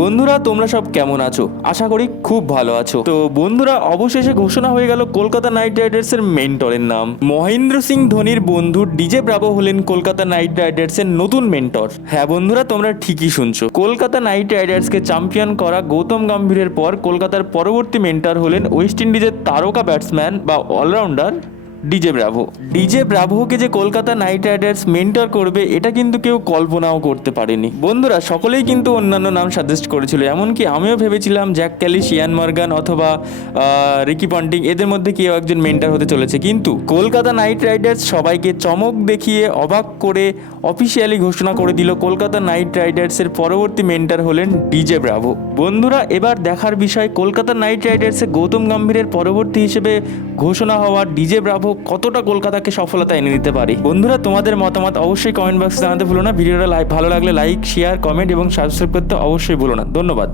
বন্ধুরা তোমরা সব কেমন আছো? আশা করি খুব ভালো আছো। তো বন্ধুরা অবশেষে ঘোষণা হয়ে গেল কলকাতা নাইট রাইডার্সের মেন্টরের নাম। মহেন্দ্র সিং ধোনির বন্ধু ডিজে ব্রাভো হলেন কলকাতা নাইট রাইডার্সের নতুন মেন্টর। হ্যাঁ বন্ধুরা তোমরা ঠিকই শুনছো, কলকাতা নাইট রাইডার্সকে চ্যাম্পিয়ন করা গৌতম গম্ভীরের পর কলকাতার পরবর্তী মেন্টর হলেন ওয়েস্ট ইন্ডিজের তারকা ব্যাটসম্যান বা অলরাউন্ডার ডিজে ব্রাভো। ডিজে ব্রাভোকে যে কলকাতা নাইট রাইডার্স মেন্টর করবে এটা কিন্তু কেউ কল্পনাও করতে পারেনি। বন্ধুরা সকলেই কিন্তু অন্যান্য নাম সাজেস্ট করেছিল, এমনকি আমিও ভেবেছিলাম জ্যাক ক্যালিশ, ইয়ান মর্গান অথবা রিকি পন্টিং এদের মধ্যে কেউ একজন মেন্টর হতে চলেছে, কিন্তু কলকাতা নাইট রাইডার্স সবাইকে চমক দেখিয়ে অবাক করে অফিসিয়ালি ঘোষণা করে দিল কলকাতা নাইট রাইডার্সের পরবর্তী মেন্টর হলেন ডিজে ব্রাভো। বন্ধুরা এবার দেখার বিষয় কলকাতা নাইট রাইডার্সে গৌতম গম্ভীরের পরবর্তী হিসেবে ঘোষণা হওয়া ডিজে ব্রাভো কতটা কলকাতাকে সফলতা এনে দিতে পারে। বন্ধুরা তোমাদের মতামত অবশ্যই কমেন্ট বক্সে জানাতে ভুলো না। ভিডিওটা ভালো লাগলে লাইক, শেয়ার, কমেন্ট এবং সাবস্ক্রাইব করতে অবশ্যই ভুলো না। ধন্যবাদ।